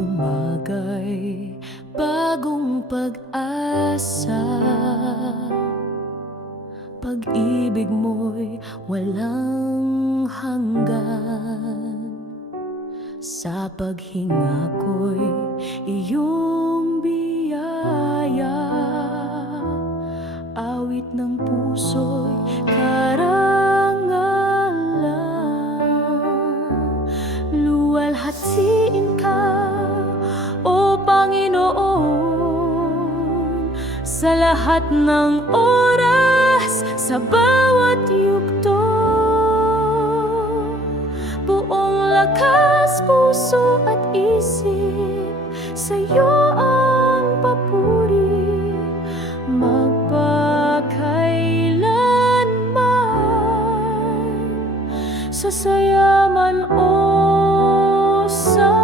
buhay, bagong pag-asa. Pag-ibig mo'y walang hanggan. Sa paghinga ko'y iyong biyaya. Awit ng puso'y Panginoon Sa lahat ng oras, sa bawat yugto Buong lakas, puso at isip Sa'yo ang papuri. Magpakailanman Sa sayaman o sa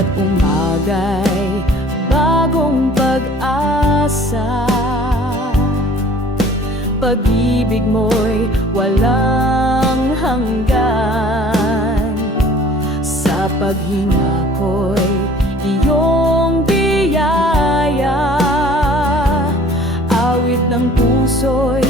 Bawat umagay bagong pag-asa. Pag-ibig mo'y walang hanggan. Sa paghinga ko'y iyong biyaya. Awit ng puso'y